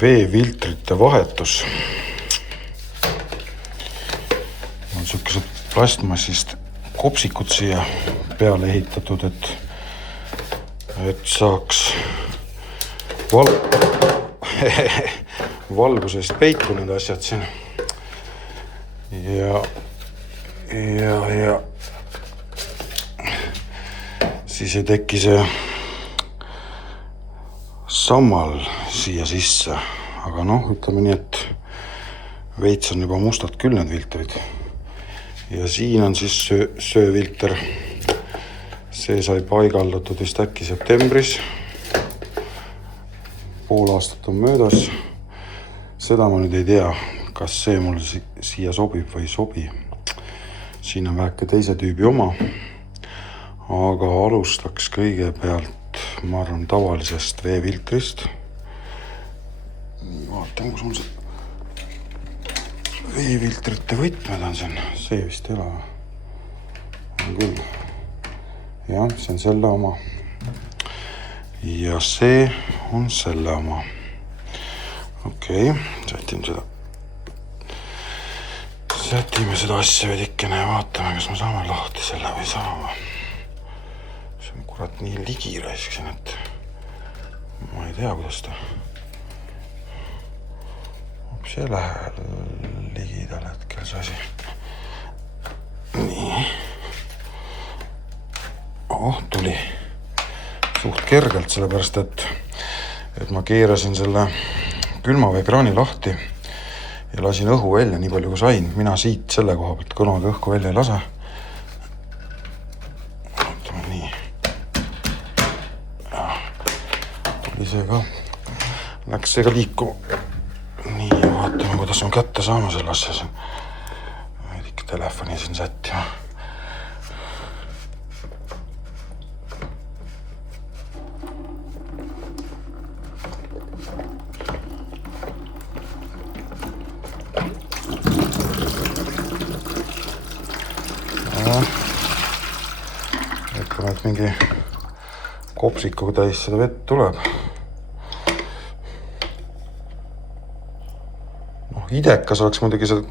veefiltrite vahetus. On sellised plastmassist kopsikud siia peale ehitatud, et saaks valgusest peitu need asjad siin. Ja siis ei teki see sammal siia sisse, aga ütleme nii, et veits on juba mustad küll need filtrid. Ja siin on siis sööfilter. See sai paigaldatud vist äkki septembris. Pool aastat on möödas. Seda ma nüüd ei tea, kas see mul siia sobib või ei sobi. Siin on väheke teise tüübi oma. Aga alustaks kõigepealt, ma arvan, tavalisest veefiltrist. Vaatan, kus mul see veefiltrite võtmed on siin. See vist ei ole. On küll. Jah, see on selle oma. Ja see on selle oma. Okei, sätime seda asja vedikene ja vaatame, kas me saame lahti selle või saame. See on kurat nii ligi raisksin, et ma ei tea, kuidas ta. See ei lähe ligidal hetkel see asi. Nii. Tuli suht kergelt, sellepärast, et ma keerasin selle külmaveekraani lahti ja lasin õhu välja nii palju kui sain. Mina siit selle koha pealt kunagi õhku välja ei lase. Vaatame nii. Tuli see ka. Läks see ka liikuma. Nii, vaatame, kuidas on kätte saama selle asja siin. Ikka telefoni siin sättima. Ütleme, et mingi kopsikuga täis seda vett tuleb. Idekas oleks muidugi see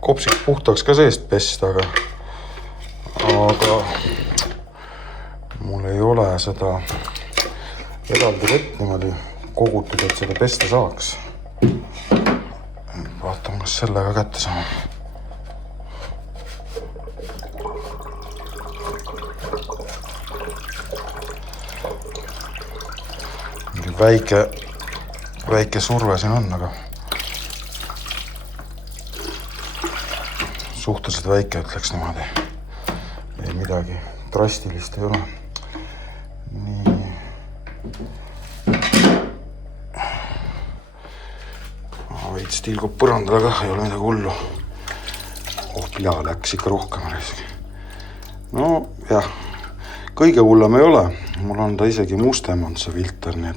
kopsik puhtaks ka seest pesta, aga mul ei ole seda eraldi vett niimoodi kogutud, et seda pesta saaks. Vaatame, kas sellega kätte saame. Väike surve siin on, aga suhteliselt väike, ütleks niimoodi. Ei midagi drastilist ei ole. Nii. Veits tilgub põrandale ka, ei ole midagi hullu. Pila läks ikka rohkem. No jah, kõige hullem ei ole. Mul on ta isegi mustem on see filter, nii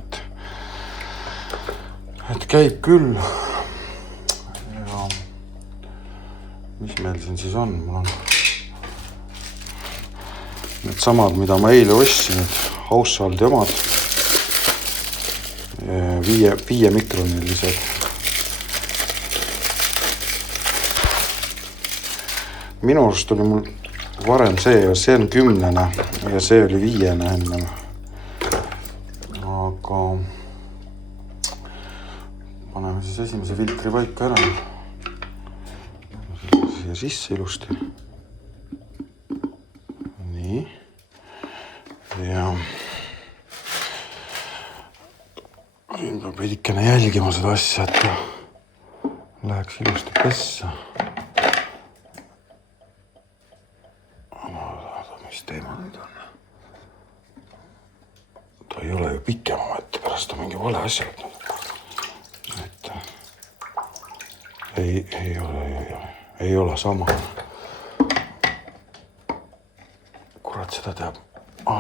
et käib küll. Mis meil siin siis on? Mul on need samad, mida ma eile ostsin, need Haushaldi omad. 5 mikronilised. Minu arust oli mul varem see on 10 ja see oli 5 ennem. Aga paneme siis esimese filtri paika ära. Siia sisse ilusti. Nii. Ja siin peab veidikene jälgima seda asja, et läheks ilusti pessa. Mis teema nüüd on? Ta ei ole ju pikem ometi, pärast on mingi vale asja. Ei ole sama. Kurat, seda teab.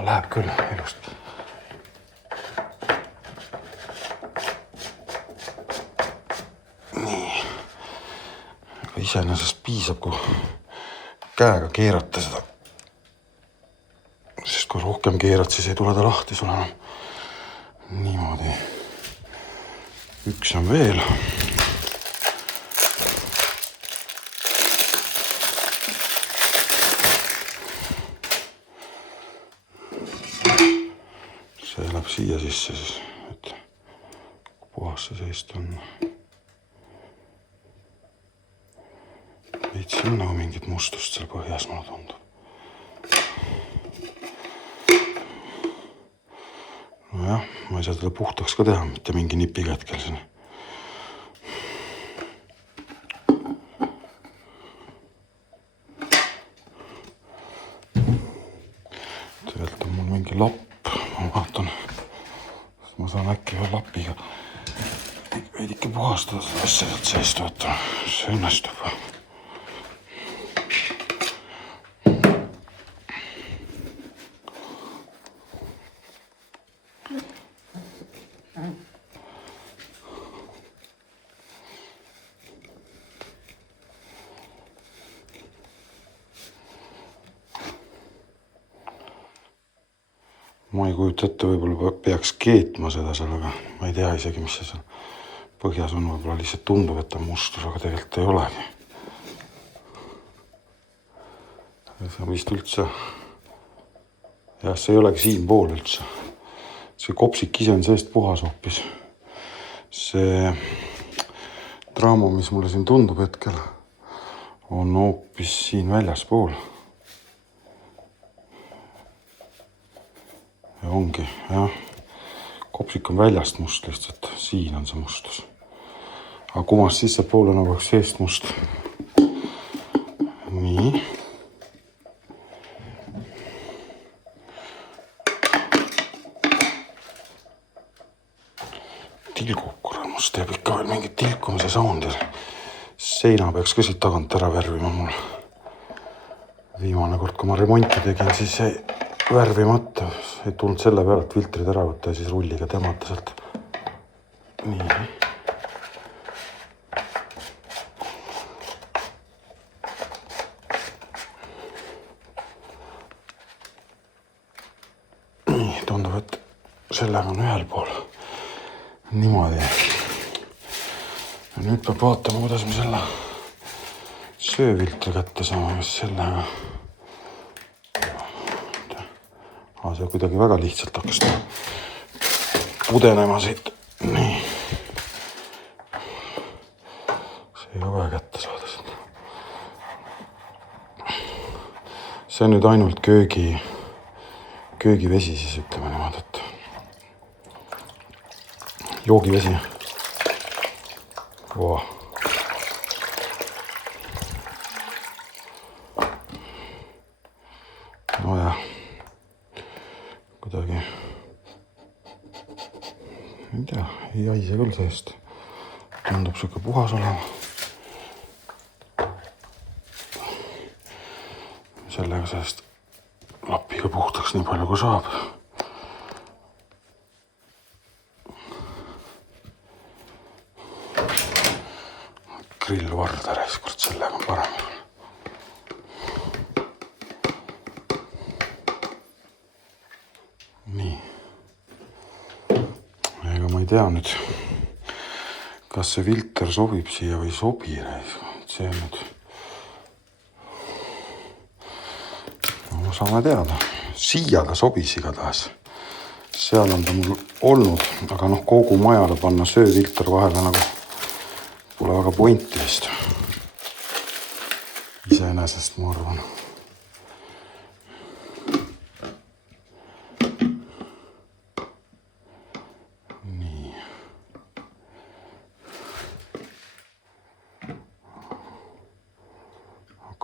Läheb küll ilusti. Nii. Iseenesest piisab, kui käega keerata seda. Sest kui rohkem keerad, siis ei tule ta lahti sulle enam. Niimoodi. üks on veel. See läheb siia sisse siis, et puhas see seest on. Veits on nagu mingit mustust seal põhjas, mulle tundub. Nojah, ma ei saa teda puhtaks ka teha, mitte mingi nipiga hetkel siin. Tegelikult on mul mingi lapp, ma vaatan. Ma saan äkki veel lapiga veidike puhastada seda asja sealt seest, vaata, see õnnestub. Ma ei kujuta ette, võib-olla peaks keetma seda seal, aga ma ei tea isegi, mis see seal põhjas on. Võib-olla lihtsalt tundub, et on mustus, aga tegelikult ei olegi. See on vist üldse, jah, see ei olegi siin pool üldse. See kopsik ise on seest puhas hoopis. See draama, mis mulle siin tundub hetkel, on hoopis siin väljas pool. Ja ongi, jah, kopsik on väljast must lihtsalt, siin on see mustus. Aga kumas sisse poole nagu seest must. Nii. Tilgub, kuramus, teeb ikka veel mingit tilkumise soundi. Seina peaks ka siit tagant ära värvima mul. Viimane kord, kui ma remonti tegin, siis ei värvimata. Ei tulnud selle peale, et filtrid ära võtta ja siis rulliga tõmmata sealt. Nii. Nii, tundub, et sellega on ühel pool. Niimoodi. Ja nüüd peab vaatama, kuidas me selle sööfiltri kätte saame, mis sellega. See kuidagi väga lihtsalt hakkas pudenema siit. Nii. See ei ole kätte saada siit. See on nüüd ainult köögivesi siis, ütleme niimoodi, et joogivesi. Wow. No jah. Kuidagi, ei tea, ei haise küll seest. Tundub siuke puhas olema. Sellega seest lapiga puhtaks nii palju kui saab. Grillvarda reiskord, sellega on parem. Nii. Ega ma ei tea nüüd, kas see filter sobib siia või ei sobi. See on nüüd, no saame teada. Siia ta sobis igatahes. Seal on ta mul olnud, aga noh, kogu majale panna sööfilter vahele nagu pole väga pointi vist. Iseenesest ma arvan.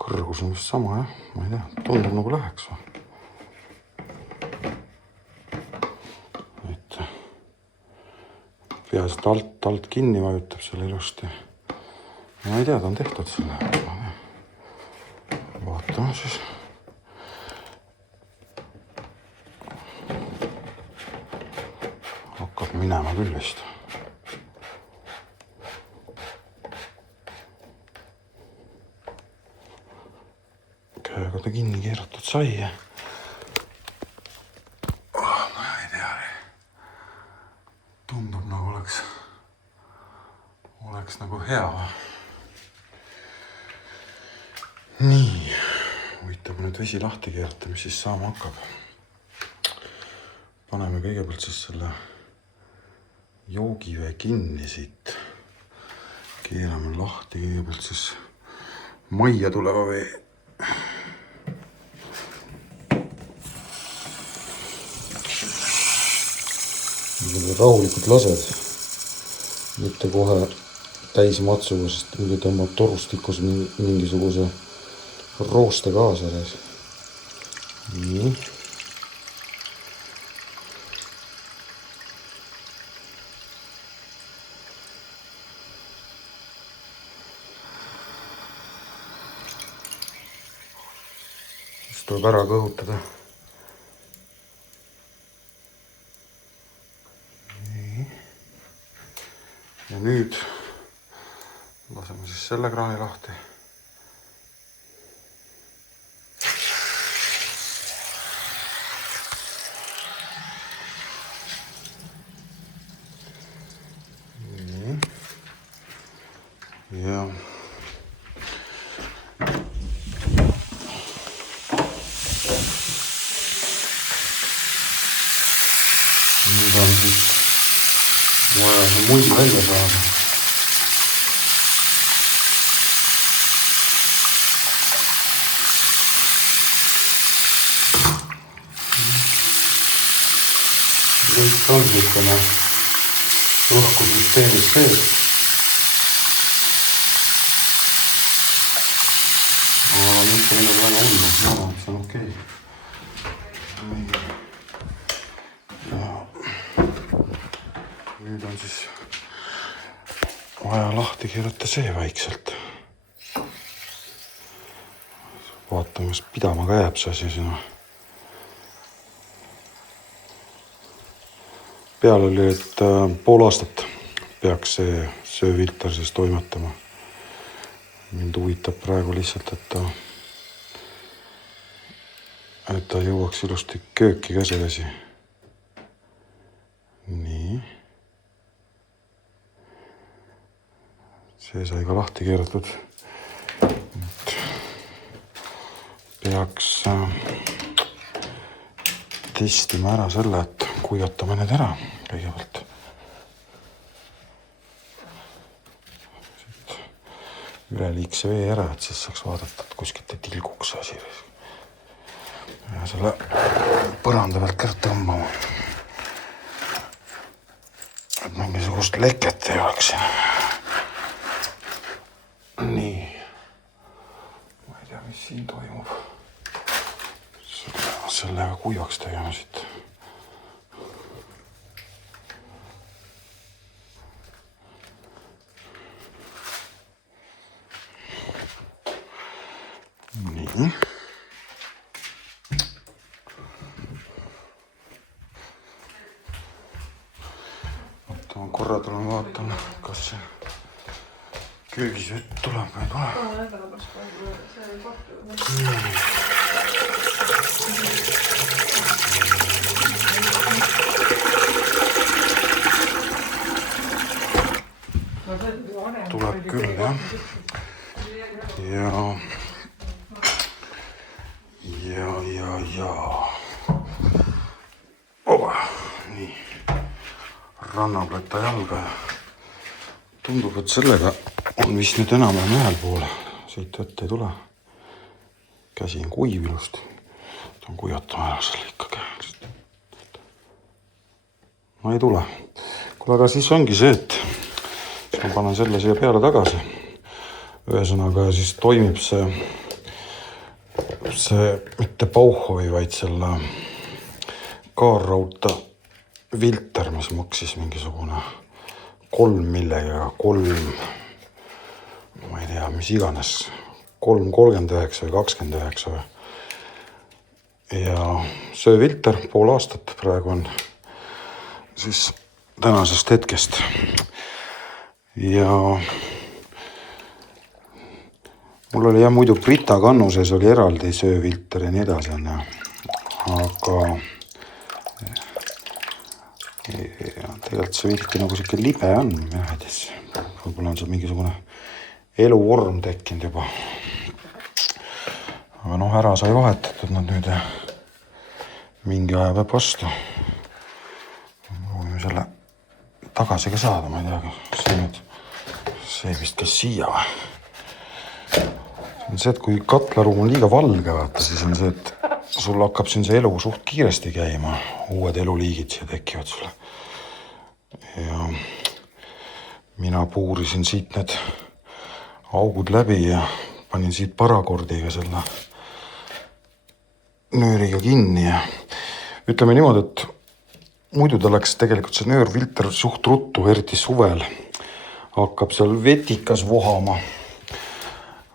Kõrgus on vist sama, jah, ma ei tea, tundub nagu läheks või. Et peas alt kinni vajutab selle ilusti. Ma ei tea, ta on tehtud selle. Vaatame siis. Hakkab minema küll vist. Käega ta kinni keeratud sai. Ma ei tea. Tundub nagu oleks oleks nagu hea. Nii, huvitav nüüd vesi lahti keerata, mis siis saama hakkab. Paneme kõigepealt siis selle joogivee kinni siit. Keerame lahti kõigepealt siis majja tuleva vee. Rahulikult lased, mitte kohe täis matsuga, sest muidu tõmbab torustikus mingisuguse rooste kaasa. Nii. Siis tuleb ära kõhutada. Ja nüüd laseme siis selle kraani lahti. Nii. Ja nüüd on siis vaja see mull välja saada. Nüüd on niisugune õhkusüsteemis sees. Aga mitte minul väga hullu, ma arvan, et see on okei. Nüüd on siis vaja lahti keerata see vaikselt. Vaatame, kas pidama ka jääb see asi sinna. Peal oli, et pool aastat peaks see sööfilter siis toimetama. Mind huvitab praegu lihtsalt, et ta jõuaks ilusti kööki ka see vesi. Nii. See sai ka lahti keeratud. Peaks testima ära selle, et kuivatame need ära kõigepealt. Üleliigse vee ära, et siis saaks vaadata, et kuskilt ei tilguks asi. Ja selle põranda pealt kärt tõmbama. Et mingisugust leket ei oleks. Nii. Ma ei tea, mis siin toimub. Sellega kuivaks tegema siit. Nii. Ootame, korra tulen vaatan, kas see köögis vett tuleb või ei tule. Tuleb küll, jah. Ja. Oba, nii. Rannaplata jalga. Tundub, et sellega on vist nüüd enam-enam ühel pool. Siit vett ei tule. Käsi on kuiv ilusti. Ta on kuivatama ära selle ikkagi. No ei tule. Kuule, aga siis ongi see, et ma panen selle siia peale tagasi. Ühesõnaga siis toimib see mitte Bauhofi, vaid selle kaarrauta filter, mis maksis mingisugune 3 millegagi, 3, ma ei tea, mis iganes, 3,39 või 29 või. Ja sööfilter pool aastat praegu on siis tänasest hetkest. Ja mul oli jah muidu Brita kannuses oli eraldi sööfilter ja nii edasi, aga tegelikult see vilti nagu siuke libe on, võib-olla on seal mingisugune eluvorm tekkinud juba. aga noh, ära sai vahetatud nad nüüd ja mingi aja peab vastu. Võime selle tagasi ka saada, ma ei tea, see nüüd, see vist käis siia või? See on see, et kui katlaruum on liiga valge, vaata, siis on see, et sul hakkab siin see elu suht kiiresti käima, uued eluliigid siia tekivad sulle. Ja mina puurisin siit need augud läbi ja panin siit parakordiga selle nööriga kinni ja ütleme niimoodi, et muidu ta läks tegelikult see nöörfilter suht ruttu, eriti suvel hakkab seal vetikas vohama.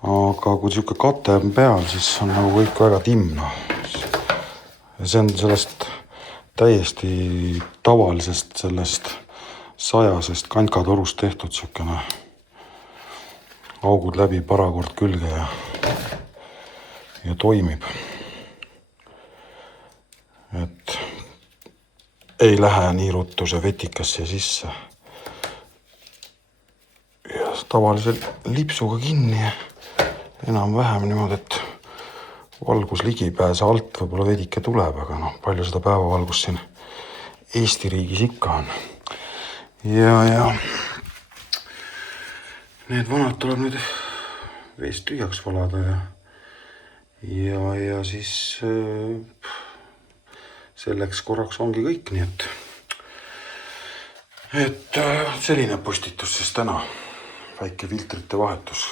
Aga kui siuke kate on peal, siis on nagu kõik väga timna. Ja see on sellest täiesti tavalisest sellest sajasest kankatorust tehtud siukene augud läbi, parakord külge ja toimib. Et ei lähe nii ruttu see vetikas siia sisse. Ja tavalise lipsuga kinni ja enam-vähem niimoodi, et valgus ligipääse alt võib-olla vedike tuleb, aga noh, palju seda päevavalgust siin Eesti riigis ikka on. Ja need vanad tuleb nüüd veest tühjaks valada ja siis selleks korraks ongi kõik, nii et selline postitus siis täna, väike filtrite vahetus.